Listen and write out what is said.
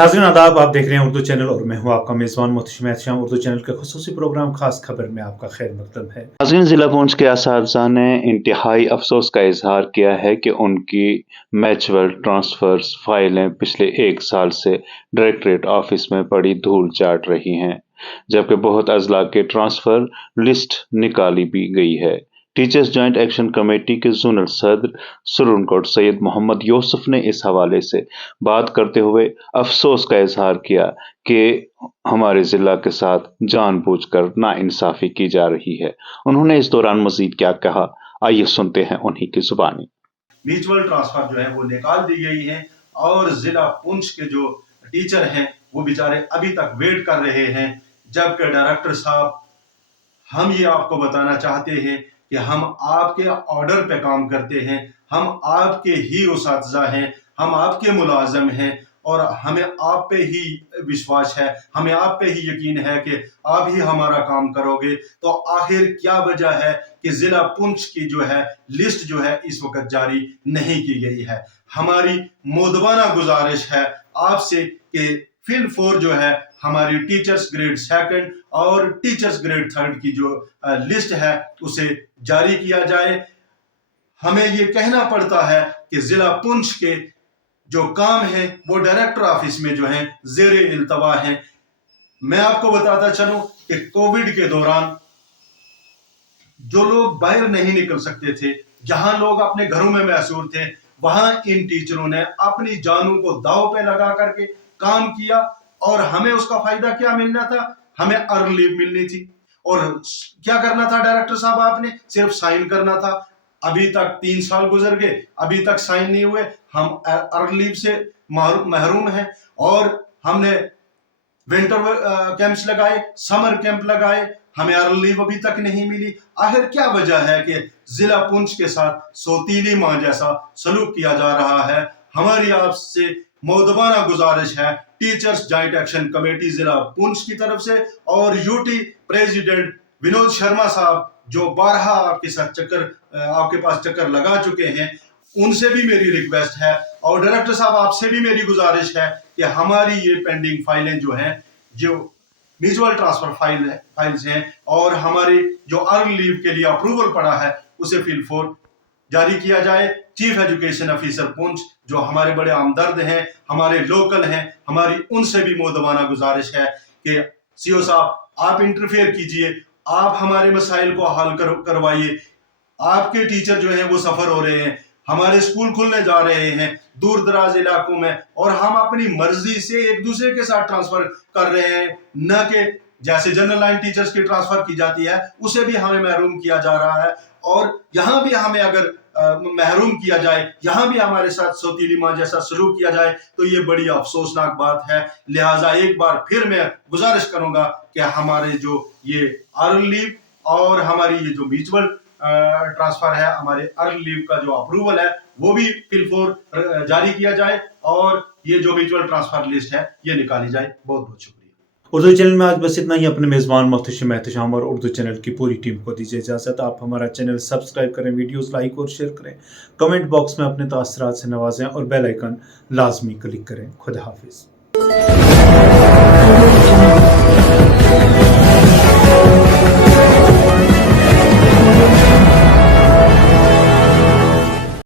नाज़रीन आदाब, आप देख रहे हैं उर्दू चैनल और मैं हूं आपका मेज़बान मोहतशिम एहतशाम। उर्दू चैनल के खुसूसी प्रोग्राम खास खबर में आपका खैर मकदम है। नाज़रीन, ज़िला पुंछ के असातिज़ा ने इंतहाई अफसोस का इजहार किया है कि उनकी म्यूचुअल ट्रांसफर्स फाइलें पिछले 1 साल से डायरेक्टरेट ऑफिस में पड़ी धूल चाट रही हैं, जबकि बहुत अजला के ट्रांसफर लिस्ट निकाली भी गई है। टीचर्स जॉइंट एक्शन कमेटी के जोनल सदर सुरनकोट सैयद मोहम्मद यूसुफ ने इस हवाले से बात करते हुए अफसोस का इजहार किया कि हमारे जिला के साथ जानबूझकर नाइंसाफी की जा रही है। उन्होंने इस दौरान मजीद क्या कहा, आइए सुनते हैं उन्हीं की जुबानी। म्यूचुअल ट्रांसफर जो है वो निकाल दी गई है और जिला पुंछ के जो टीचर हैं वो बेचारे अभी तक वेट कर रहे हैं, जबकि डायरेक्टर साहब, हम ये आपको बताना चाहते हैं कि हम आपके ऑर्डर पे काम करते हैं, हम आपके ही उसातिज़ा हैं, हम आपके मुलाजिम हैं और हमें आप पे ही विश्वास है, हमें आप पे ही यकीन है कि आप ही हमारा काम करोगे। तो आखिर क्या वजह है कि जिला पुंछ की जो है लिस्ट जो है इस वक्त जारी नहीं की गई है। हमारी मोदबाना गुजारिश है आपसे कि फिल 4 जो है हमारी टीचर्स ग्रेड 2 और टीचर्स ग्रेड 3 की जो लिस्ट है उसे जारी किया जाए। हमें ये कहना पड़ता है कि जिला पुंछ के जो काम है वो डायरेक्टर ऑफिस में जो है जेर इल्तवा है। मैं आपको बताता चलूं कि कोविड के दौरान जो लोग बाहर नहीं निकल सकते थे, जहां लोग अपने घरों में महसूर थे, वहां इन टीचरों ने अपनी जानों को दांव पे लगा करके काम किया और हमें उसका फायदा क्या मिलना था? हमें अर्न लीव मिलनी थी। और क्या करना था डायरेक्टर साहब? आपने सिर्फ साइन करना था। अभी तक 3 साल गुजर गए, अभी तक साइन नहीं हुए, हम अर्न लीव से महरूम हैं। और हमने विंटर कैंप्स लगाए, समर कैंप लगाए, हमें अर्न लीव अभी तक नहीं मिली। आखिर क्या वजह है कि जिला पुंछ के साथ सौतीली मां जैसा सलूक किया जा रहा है? हमारी आपसे मोदबाना गुजारिश है टीचर्स जॉइंट एक्शन कमेटी जिला पुंछ की तरफ से और यूटी प्रेसिडेंट विनोद शर्मा साहब जो 12 आपके पास चक्कर लगा चुके हैं, उनसे भी मेरी रिक्वेस्ट है और डायरेक्टर साहब आपसे भी मेरी गुजारिश है कि हमारी ये पेंडिंग फाइलें जो हैं, जो म्यूचुअल ट्रांसफर फाइल्स हैं और हमारी जो अर्न लीव के लिए अप्रूवल पड़ा है उसे फिल 4 जारी किया जाए। चीफ एजुकेशन ऑफिसर पुंछ जो हमारे बड़े हमदर्द हैं, हमारे लोकल हैं, हमारी उनसे भी मोदबाना गुजारिश है कि सीओ साहब आप इंटरफेयर कीजिए, आप हमारे मसाइल को हल करवाइए। आपके टीचर जो हैं वो सफर हो रहे हैं, हमारे स्कूल खुलने जा रहे हैं दूर दराज इलाकों में और हम अपनी मर्जी से एक दूसरे के साथ ट्रांसफर कर रहे हैं, न कि जैसे जनरल लाइन टीचर्स की ट्रांसफर की जाती है उसे भी हमें महरूम किया जा रहा है। और यहाँ भी हमें अगर महरूम किया जाए, यहाँ भी हमारे साथ सौतीली मां जैसा सलूक किया जाए तो ये बड़ी अफसोसनाक बात है। लिहाजा एक बार फिर मैं गुजारिश करूंगा कि हमारे जो ये अर्न लीव और हमारी ये जो म्यूचुअल ट्रांसफर है, हमारे अर्न लीव का जो अप्रूवल है वो भी फिल 4 जारी किया जाए और ये जो म्यूचुअल ट्रांसफर लिस्ट है ये निकाली जाए। बहुत बहुत शुक्रिया। उर्दू चैनल में आज बस इतना ही। अपने मेज़बान मोहतशिम एहतशाम और उर्दू चैनल की पूरी टीम को दीजिए इजाज़त। आप हमारा चैनल सब्सक्राइब करें, वीडियोस लाइक और शेयर करें, कमेंट बॉक्स में अपने तासरात से नवाजें और बेल आइकन लाजमी क्लिक करें। खुदा हाफिज़।